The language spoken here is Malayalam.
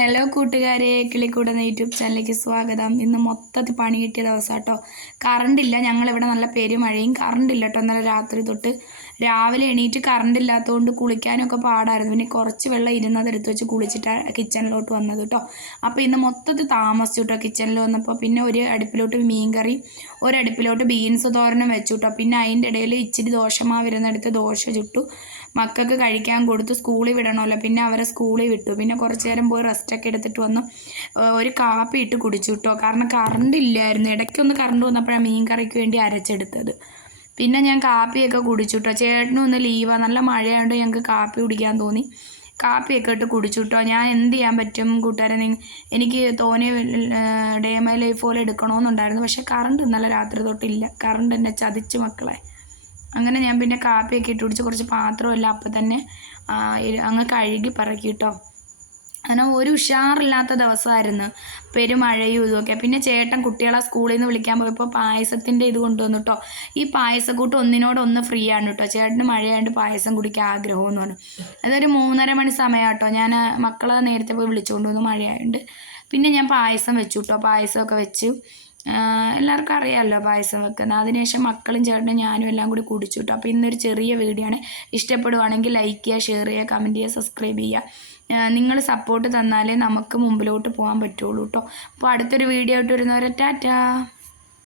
ഹലോ കൂട്ടുകാരെ. കിളിക്കൂടുന്ന യൂട്യൂബ് ചാനലിലേക്ക് സ്വാഗതം. ഇന്ന് മൊത്തത്തിൽ പണി കിട്ടിയ ദിവസം കേട്ടോ കറണ്ട് ഇല്ല. ഞങ്ങളിവിടെ നല്ല പെരുമഴയും കറണ്ട് ഇല്ല കേട്ടോ ഇന്നലെ രാത്രി തൊട്ട് രാവിലെ എണീറ്റ് കറണ്ട് ഇല്ലാത്തതുകൊണ്ട് കുളിക്കാനൊക്കെ പാടായിരുന്നു. പിന്നെ കുറച്ച് വെള്ളം ഇരുന്നത് എടുത്ത് വെച്ച് കുളിച്ചിട്ടാണ് കിച്ചണിലോട്ട് വന്നത് കേട്ടോ അപ്പോൾ ഇന്ന് മൊത്തത്തിൽ താമസിച്ചു കേട്ടോ കിച്ചണിൽ വന്നപ്പോൾ പിന്നെ ഒരു അടുപ്പിലോട്ട് മീൻ കറി ഒരു അടുപ്പിലോട്ട് ബീൻസ് തോരനും വെച്ചു കേട്ടോ പിന്നെ അതിന്റെ ഇടയിൽ ഇച്ചിരി ദോഷമാ ഇരുന്നെടുത്ത് ദോശ ചുട്ടു. മക്കൾക്ക് കഴിക്കാൻ കൊടുത്തു സ്കൂളിൽ വിടണമല്ലോ. പിന്നെ അവരെ സ്കൂളിൽ വിട്ടു. പിന്നെ കുറച്ച് നേരം പോയി റെസ്റ്റൊക്കെ എടുത്തിട്ട് വന്നു. ഒരു കാപ്പി ഇട്ട് കുടിച്ചു കേട്ടോ കാരണം കറണ്ട് ഇല്ലായിരുന്നു. ഇടയ്ക്കൊന്ന് കറണ്ട് വന്നപ്പോഴാണ് മീൻ കറിക്ക് വേണ്ടി അരച്ചെടുത്തത്. പിന്നെ ഞാൻ കാപ്പിയൊക്കെ കുടിച്ചു കേട്ടോ ചേട്ടനും ഒന്ന് ലീവാണ് നല്ല മഴയായതുകൊണ്ട് ഞങ്ങൾക്ക് കാപ്പി കുടിക്കാൻ തോന്നി. കാപ്പിയൊക്കെ ഇട്ട് കുടിച്ചു കേട്ടോ ഞാൻ എന്ത് ചെയ്യാൻ പറ്റും കൂട്ടുകാരെ? എനിക്ക് തോനെ ഡേ മൈ ലൈഫ് പോലെ എടുക്കണമെന്നുണ്ടായിരുന്നു പക്ഷേ കറണ്ട് ഇന്നലെ രാത്രി തൊട്ടില്ല. കറണ്ട് എന്നെ ചതിച്ച് മക്കളെ. അങ്ങനെ ഞാൻ പിന്നെ കാപ്പിയൊക്കെ ഇട്ട് കുടിച്ച് കുറച്ച് പാത്രമല്ല അപ്പം തന്നെ അങ്ങ് കഴുകി പറക്കി കേട്ടോ അങ്ങനെ ഒരു ഉഷാറില്ലാത്ത ദിവസമായിരുന്നു. പെരുമഴയും ഇതുമൊക്കെ. പിന്നെ ചേട്ടൻ കുട്ടികളെ സ്കൂളിൽ നിന്ന് വിളിക്കാൻ പോയപ്പോൾ പായസത്തിന്റെ ഇത് കൊണ്ടുവന്നു കേട്ടോ ഈ പായസക്കൂട്ട് ഒന്നിനോടൊന്ന് ഫ്രീ ആണ് കേട്ടോ ചേട്ടന് മഴയായിട്ട് പായസം കുടിക്കാൻ ആഗ്രഹമെന്ന് പറഞ്ഞു. അതൊരു മൂന്നര മണി സമയം കേട്ടോ ഞാൻ മക്കളെ നേരത്തെ പോയി വിളിച്ചുകൊണ്ട് വന്നു മഴയായതുകൊണ്ട് പിന്നെ ഞാൻ പായസം വെച്ചു കേട്ടോ പായസമൊക്കെ വെച്ചു. എല്ലാവർക്കും അറിയാമല്ലോ പായസം വെക്കുന്നത്. അതിനുശേഷം മക്കളും ചേട്ടനും ഞാനും എല്ലാം കൂടി കുടിച്ചു അപ്പോൾ ഇന്നൊരു ചെറിയ വീഡിയോ ആണ് ഇഷ്ടപ്പെടുവാണെങ്കിൽ ലൈക്ക് ചെയ്യുക ഷെയർ ചെയ്യുക കമന്റ് ചെയ്യുക സബ്സ്ക്രൈബ് ചെയ്യുക. നിങ്ങൾ സപ്പോർട്ട് തന്നാലേ നമുക്ക് മുമ്പിലോട്ട് പോകാൻ പറ്റുള്ളൂ കേട്ടോ അപ്പോൾ അടുത്തൊരു വീഡിയോ ആയിട്ട് വരുന്നവരെ ടാറ്റാ!